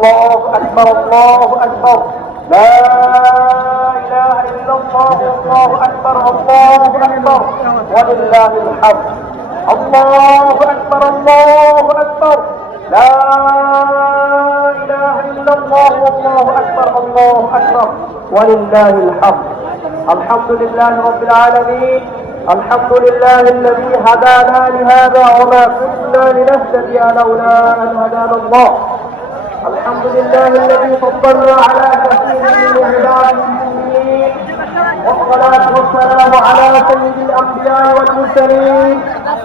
الله أكبر الله أكبر لا إله إلا الله الله أكبر الله أكبر ولله الحمد الله أكبر الله أكبر لا إله إلا الله الله أكبر الله أكبر ولله الحمد الحمد لله رب العالمين الحمد لله الذي هدانا لهذا وما كنا لنهتدي لولا أن هدانا الله الحمد لله الذي فضلنا على كثير من عباده المؤمنين والصلاة والسلام على سيد الأنبياء والمرسلين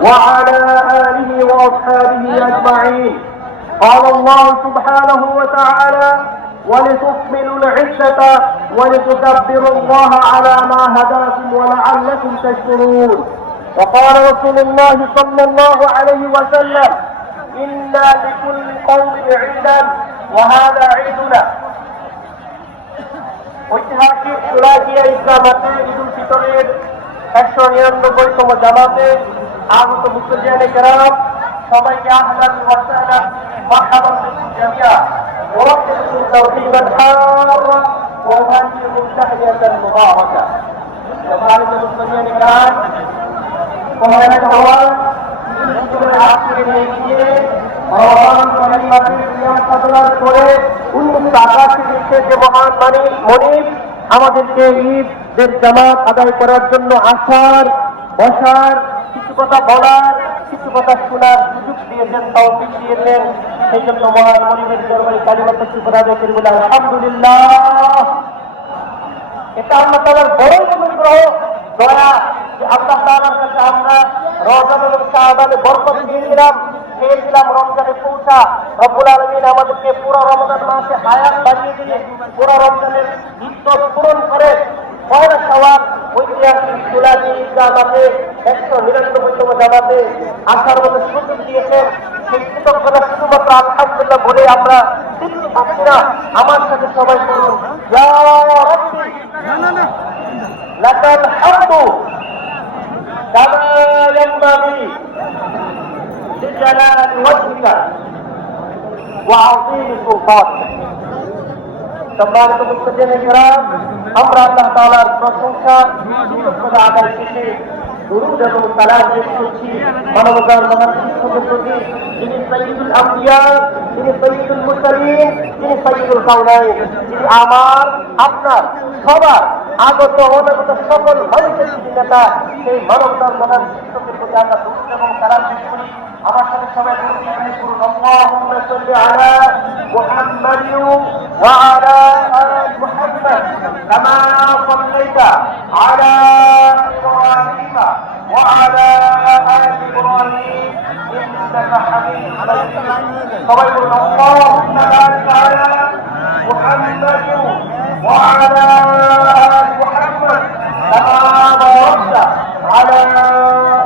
وعلى آله وأصحابه أجمعين قال الله سبحانه وتعالى ولتكملوا العدة ولتكبروا الله على ما هداكم ولعلكم تشكرون وقال رسول الله صلى الله عليه وسلم إنا لكل قوم عيدا وهذا عيدنا ঐতিহাসিক সুরাজিয়া ইসলামাতে ঈদুল ফিতরের 199তম জামাতে আগত মুসলিয়ানে কেরাম সবাইকে আহলান ওয়া সাহলান মারহাবান বিকুম জামিয়া ওয়া রাহমাতুল্লাহি তাওহীদান হারা ওয়া উহাইয়ুকুম তাহিয়াতান মুবারাকা জামাআত মুসলিয়ানে কেরাম কোরআনের আওয়াজ ঈদুল আজকে নিয়ে গিয়ে রমাদান শরীফের নিয়ম সাধনা করে উন্মুক্ত আকাশে দেশে যে মহান মনিব আমাদেরকে ঈদের জামাত আদায় করার জন্য আসার বসার কিছু কথা বলার কিছু কথা শোনার সুযোগ দিয়েছেন তৌফিক দিয়েছেন সেই জন্য মহান মনিবের দরবারে কালিমাত শুকর আদায় করি বলে আলহামদুলিল্লাহ। এটা আল্লাহ তাআলার বড় অনুগ্রহ দয়া যে আল্লাহ তাআলার কাছে আমরা রমজান এবং শাবানে বরকত নিয়েছিলাম চেয়েছিলাম রমজানে পৌঁছা রব্বুল আলামিন আমাদেরকে পুরো রমজান মাসে হায়াত বাড়িয়ে দিয়ে পুরো রমজানের ইদ্দত পূরণ করে পয়লা শাওয়াল ঐতিহাসিক সুলাজি জামাতে 199তম জামাতে আসার মতো সুযোগ দিয়েছেন। সেই কৃতজ্ঞতা শুধুমাত্র আলহামদুলিল্লাহ বলে আমরা তৃপ্তি পাচ্ছি না, আমার সাথে সবাই বলুন ইয়া রাব্বি লাকাল হামদু কামা ইয়ানবাগি لجلال وجهك وعظيم سلطانك। সম্মানিত মুসলিয়ানে কেরাম, আমরা আল্লাহ তাআলার প্রশংসা কৃতজ্ঞতা আদায় শেষে দুরূদ এবং সালাম পেশ করছি মানবতার মহান শিক্ষকের প্রতি, যিনি সাইয়্যিদুল আম্বিয়া, যিনি সাইয়্যিদুল মুরসালিন, যিনি সাইয়্যিদুল কাওনাইন, যিনি আমার আপনার সবার আগত অনাগত সকল মানুষের নেতা, সেই মানবতার মহান শিক্ষকের প্রতি আমরা দুরূদ এবং সালাম পেশ করি। আমার সাথে সবাই বলতে করুন আল্লাহুম্মা সাল্লি আলা মুহাম্মাদিন ওয়া আলা আলি মুহাম্মাদ কামা সাল্লাইতা আলা ইব্রাহিম ওয়া আলা আলি ইব্রাহিম ইন্নাকা হামিদুম মাজিদ। সবাই বলুন আল্লাহুম্মা বারিক আলা মুহাম্মাদিন ওয়া আলা আলি মুহাম্মাদ কামা বারাকতা আলা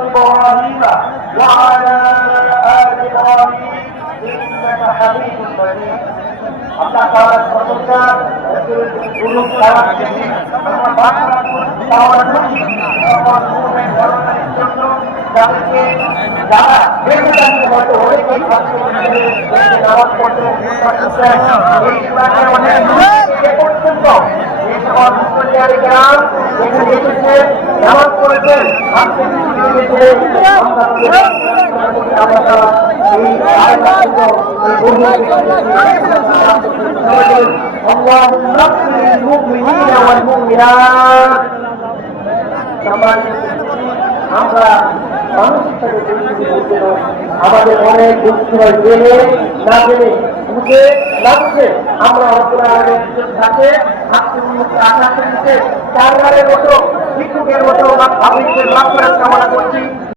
ইব্রাহিম ওয়া আলা আল্লাহ তাআলার প্রশংসা দুরূদ সালাম পেশি আমরা বারবার তাওয়ার করি সকল মুমিন মুসলিমের জন্য যাদেরকে যারা বেঁচে থাকতে হয়তো অনেকেই নামাজ পড়তে এই ইসলামে অনেক এ পর্যন্ত এই সকল মুসলিয়ানে কেরাম এখানে এসেছে নামাজ পড়েছেন আজকে اللهم اغفر للمؤمنين والمؤمنات। আমরা মানুষ হিসেবে আমাদের অনেক দুঃখ জেনে না জেনে বুঝে লাগছে আমরা সাথে আকাশের নিচে চারবারের মতো ভিক্ষুকের মতো বা ভাবিকের মাত্রা কামনা করছি।